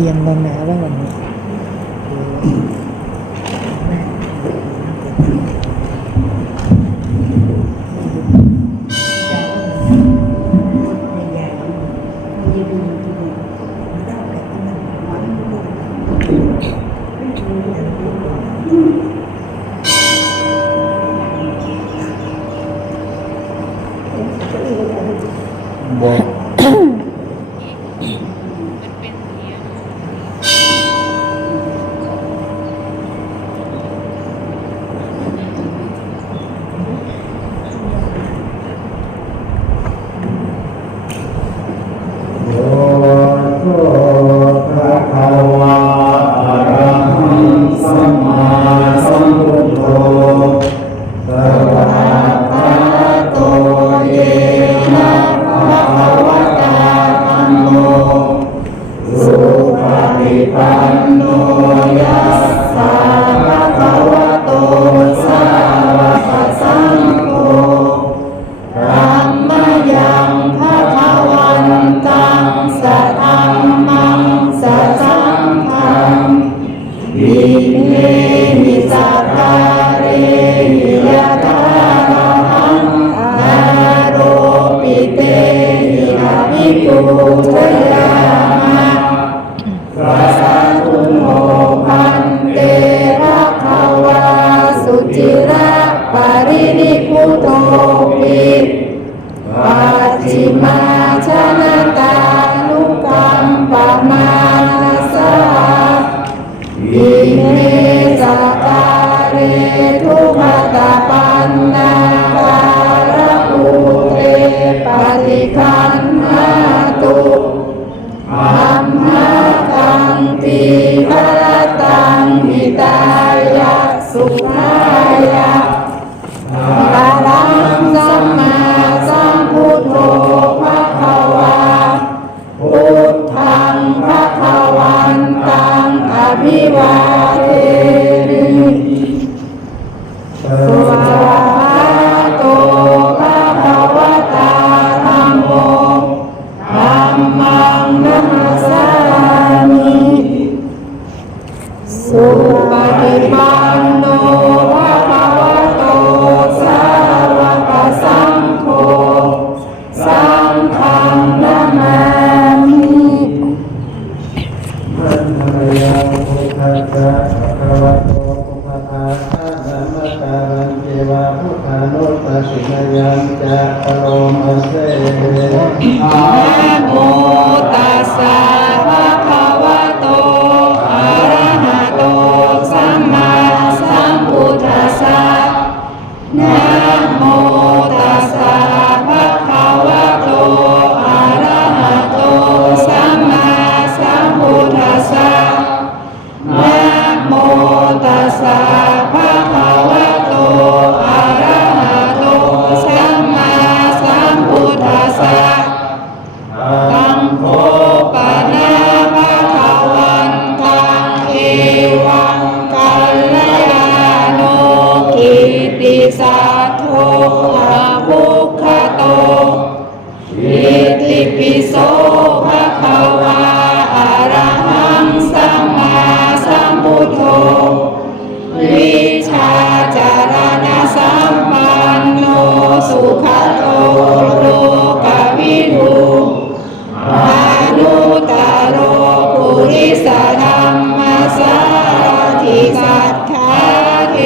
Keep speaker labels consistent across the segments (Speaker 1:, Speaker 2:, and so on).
Speaker 1: เอียงบางหนาบ้างแบบนี้ดูดู มังนัสามิสุปฏิปันโนภะคะวะโตสาวกสังโฆสังฆังนามามิมัทธยาภุคธะภะคะวะโตภุาธะธรรมการนเทวาพุคานุปัสสินยังจะปรมัสเส ขโตโลกวิทูมนุ
Speaker 2: ตโรปุริสธรรมสารทิสัทธาเท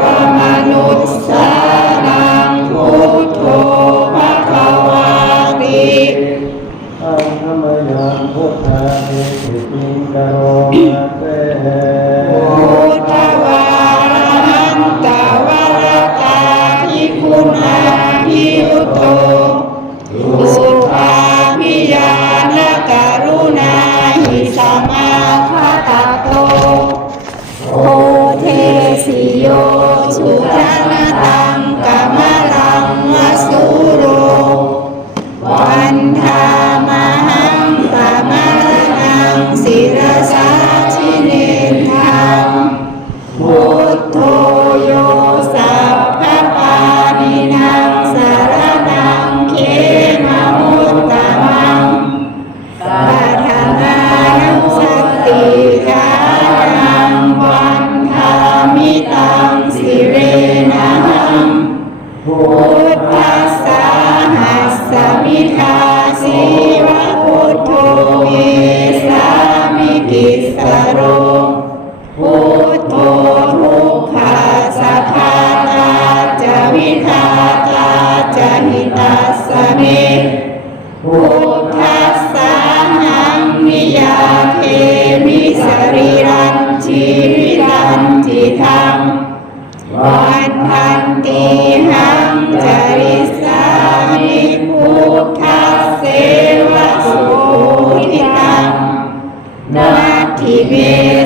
Speaker 2: วม
Speaker 1: นุษสานังพุทโธภะคะวาติอัมมยังพุทธาเทสิปิงกโร
Speaker 2: หังจริสามิพุทธเส
Speaker 1: วะสุทิตังนาทิเม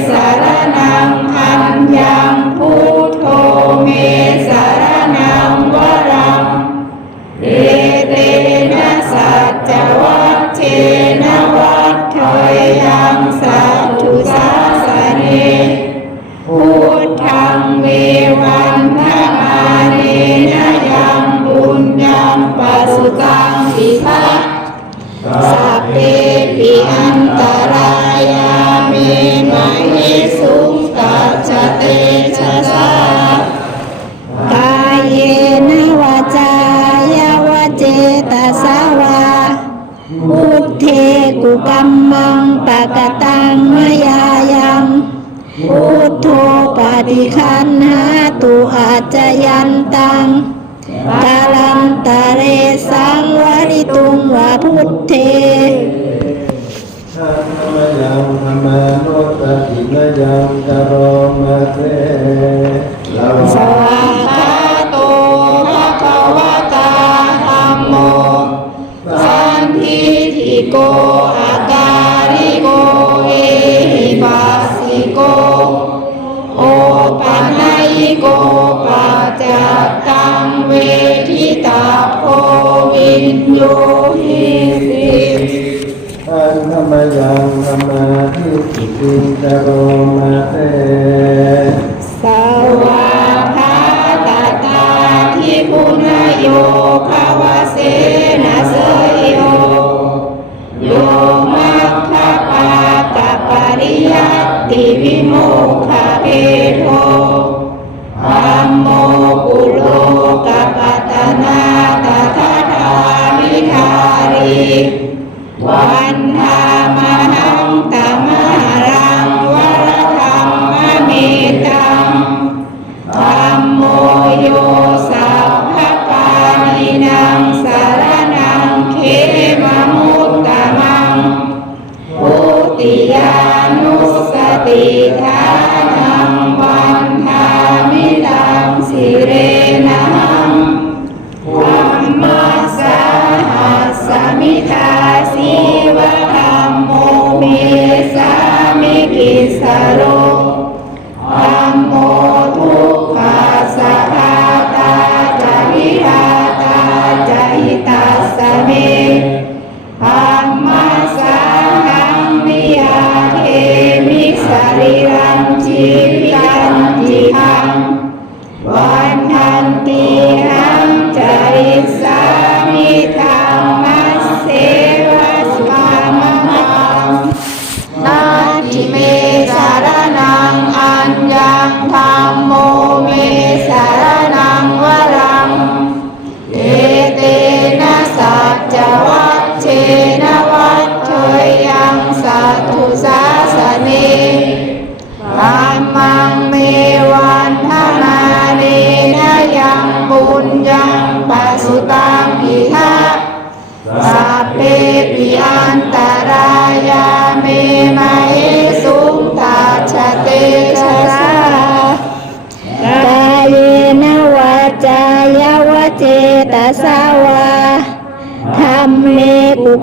Speaker 1: สารนังพันยังพุโธเมสารนังวรังเอตนะสัจวัตเทนวัตถยยังสัตุสาสเนพุทังเว ปฏิคันหาตุอาจจยันตังกาลันตะเรสังวริตุงวาพุทเทธรรมยังธรรมนุสติมยังกโรมเตลาสวากขาโตภะคะวะตาธัมโมสันทิทิโกอาการิโกเอหิปัส โกปัจจตังเวทิตาโพวินโยหิสิอันธรรมยังธรรมาทิฏฐิติงกโรมาเตสวาคาตตาทิพุนโย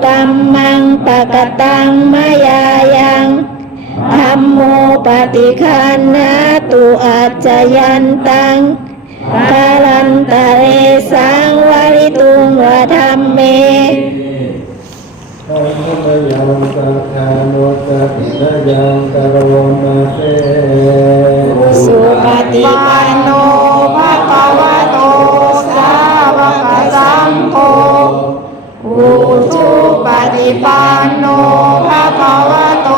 Speaker 1: กุกัมมังปะกตังมายายังธรรมโมปฏิคันนาตุอาจจยันตังกาลันตะเรสังวริตุงวะธรรมเม
Speaker 2: ธรรมยังสังฆานุสติมยังกโรมาเต
Speaker 1: สุปฏิปันโนภะคะวะโตสาวกสังโฆอุชุป ฏิปันโนภะคะวะโต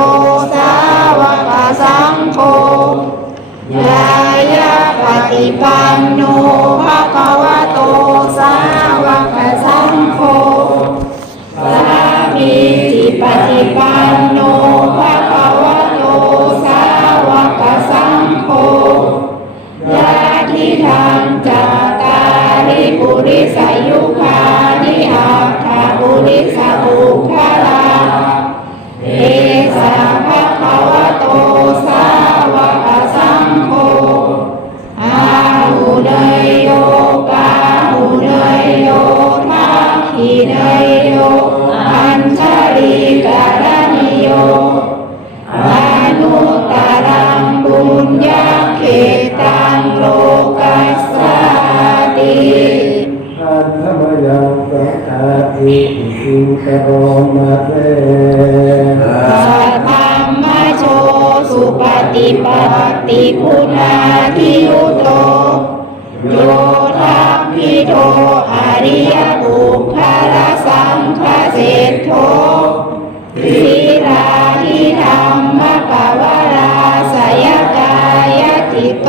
Speaker 1: สาวกสังโฆยายาปฏิปันโนภะ ฏิปัตติคุณาทิยุโต โยธาพิโทอริยบุคลสังฆเศรษโทสีราหิธรรมกวราสยกายติโต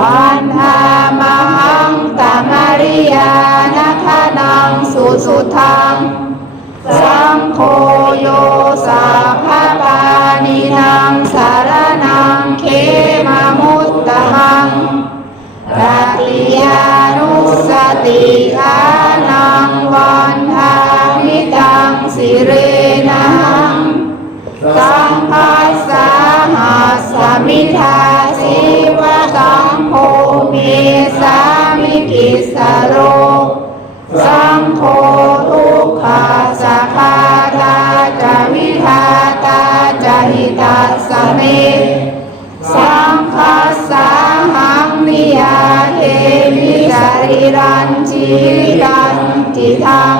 Speaker 1: วันธามหังตามริยานาคานังสุสุทัง ติอานังวันทามิตังสิเรนังสังพัสาหัสมิทาสิวะสังโฆเมสามิกิสโรสังโฆ นจิรันจิทัง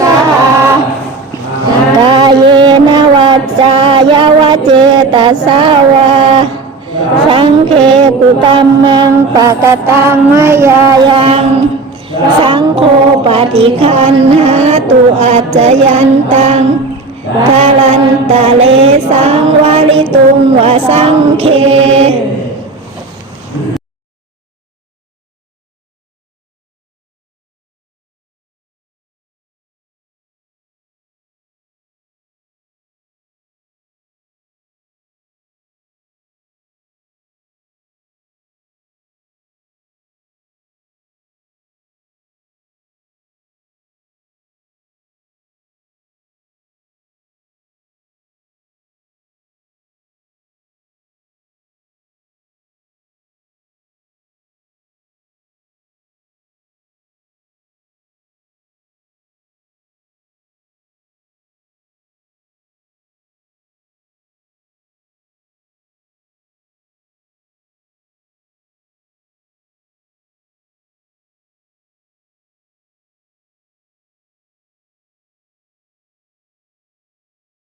Speaker 1: สหกายเยนวัจจายาวเจตสาวาสังเคปุตัมมังปะกตังมยายัง สังโฆปฏิคันหาตุอัจจยันตังกาลันตะเลสังวาลิตุงวาสังเค